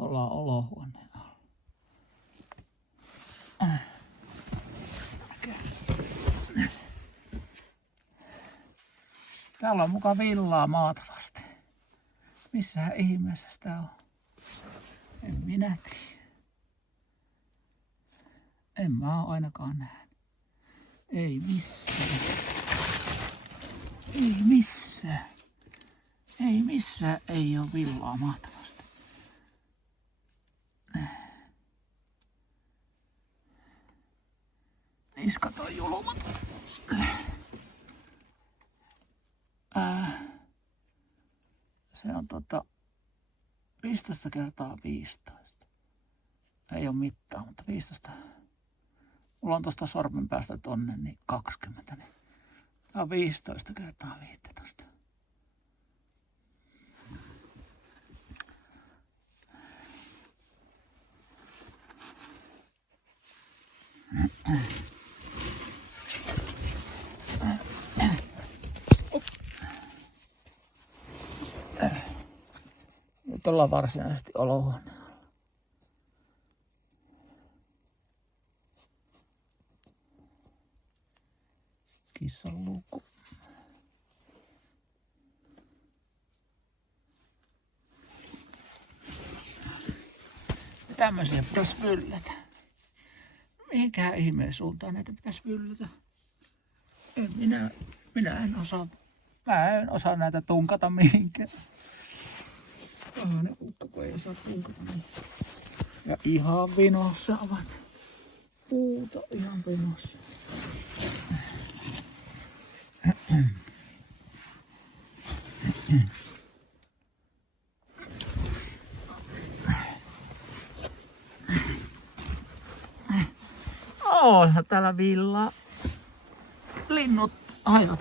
Ollaan olohuoneen alla. Täällä on muka villaa maata vasten. Missähän ihmeessä sitä on? En minä tiedä. En mä oo ainakaan nähnyt. Ei missään. Ei missään. Ei missään ei oo villaa maata vasten. Niskat on julmat. Se on 15 kertaa 15. Ei ole mittaa, mutta 15. Mulla on tosta sormen päästä tonne niin 20. Niin tää on 15 kertaa 15. Nyt ollaan varsinaisesti olohuoneella. Kissan luukku. Tämmöisiä pitäisi myllätä. Mihinkään ihmeen suuntaan näitä pitäisi myllätä. Minä en osaa. Mä en osaa näitä tunkata mihinkään. Ne ukka, kun ei saa tunkata mihinkään. Ja ihan vinossa ovat. Puuta ihan vinossa. Onhan täällä villaa. Linnut aina.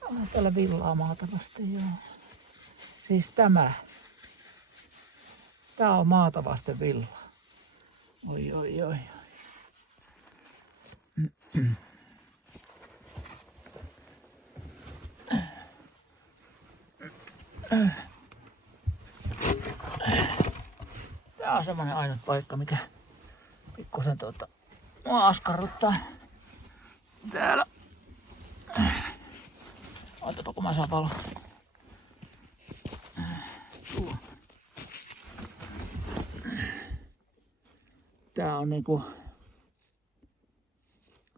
Onhan täällä villaa maata vasten, joo. Siis tämä. Tää on maata vasten villaa. Oi, oi, oi. Tää on semmonen ainut paikka, mikä pikkusen mua askarruttaa. Täällä. Ootapa kun mä saan valoa. Tää on niinku.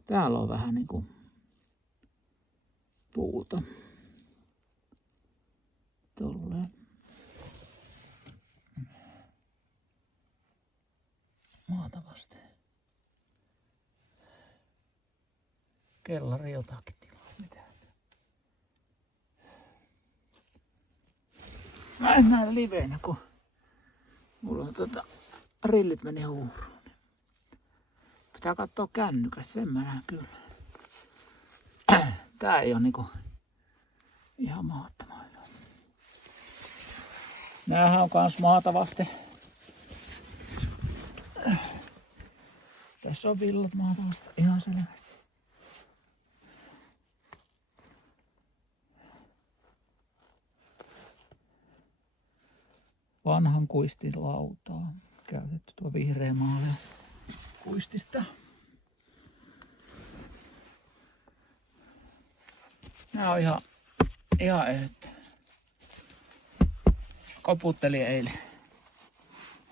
Täällä on vähän niinku puuta. Tolleen. Maata vasten. Kellari jotakin tilaa. Mitä? Mä en näe liveinä, kun mulla on rillit meni huuruun. Pitää katsoa kännykästä, sen mä näen kyllä. Tää ei oo niinku ihan maattomailla. Näähän on kans maata vasten. Tässä on villat maata vasten ihan selvästi. Vanhan kuistin lautaa. Käytetty tuo vihreä maale kuistista. Nää on ihan ehdottä. Koputtelin eilen.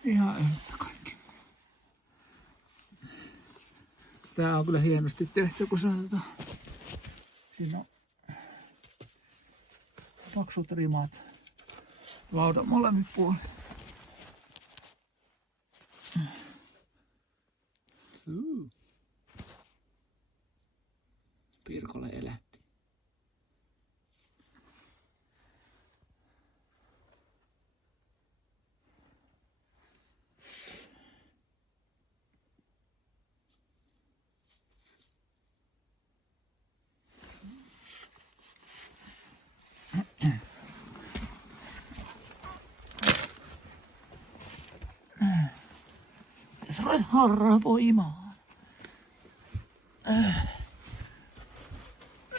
Ihan ehdottä kaikki. Tää on kyllä hienosti tehty, kun se on siinä on paksut rimat laudan molemmin puolin. Pirkolle elätti. Tässä on harraa voimaa.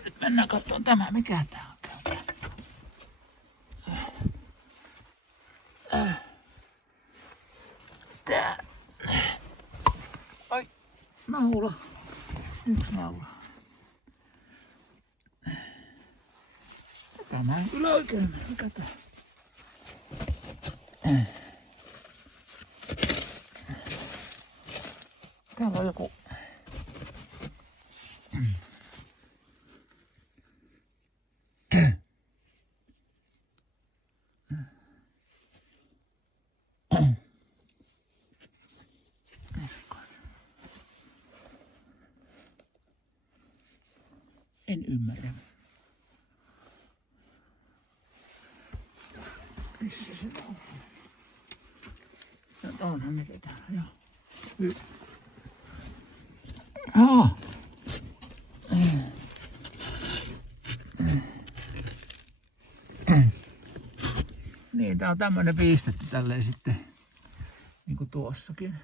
Nyt mennään katsomaan tämä, mikä tää on. Tämä ei kyllä oikein mene. Mikä tää? Täällä on joku... En ymmärrä. Missä se on? No, onhan niitä täällä, joo. Niin, tää on tämmönen piistetty tälleen sitten, niinku tuossakin.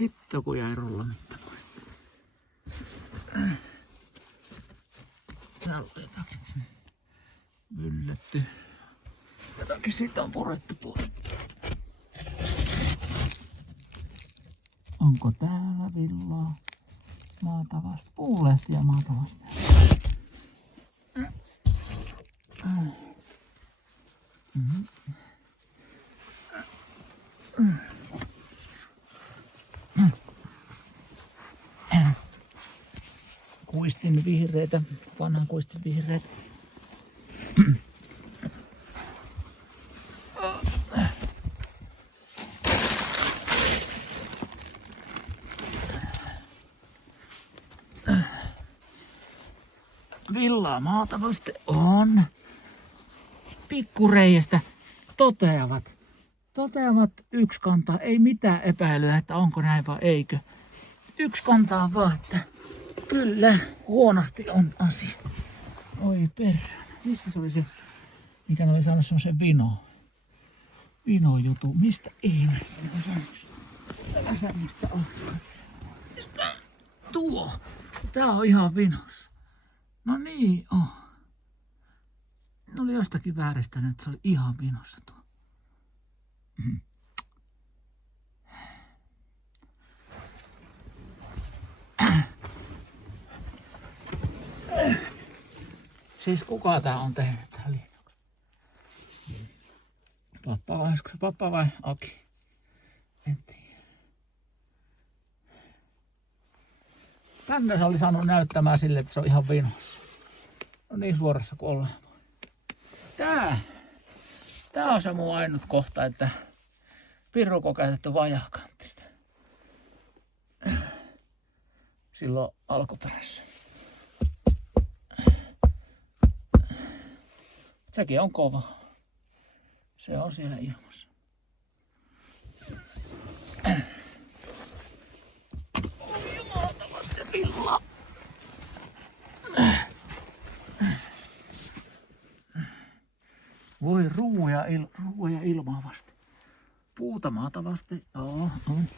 Hitto kun jäi rullamittamaan. Täällä on jotakin myllätty. Jotakin siitä on purettu pois. Onko täällä villaa? Maata vasta. Puulehti ja maata vasta. Kuistin vihreitä, vanhan kuistin vihreitä. Villaa maata vasten on. Pikkureiästä toteavat yksi kantaa, ei mitään epäilyä, että onko näin vai eikö. Yksi kantaa vaan, että kyllä, huonosti on asia. Oi perhana, missä se oli se, mikä ne oli saanut semmosen vino-jutu, mistä ihmeestä ne on saanut? Tällä mistä on. Mistä tuo? Tää on ihan vinossa. No niin on. Ne oli jostakin vääristänyt, että se oli ihan vinossa tuo. Siis kuka tää on tehnyt tää linnuksen? Pappa vai, olisiko se pappa vai Aki? En tiedä. Tänne se oli saanut näyttämään sille, että se on ihan vinossa. No niin suorassa kuin ollaan. Tää on se mun ainut kohta, että pirukko on käytetty vajaakanttista. Silloin alkuperässä. Sekin on kova. Se on siellä ilmassa. Oi jumaltavasti villaa. Voi ruuja ilmaa vasten. Puuta maata vasten. Joo, on.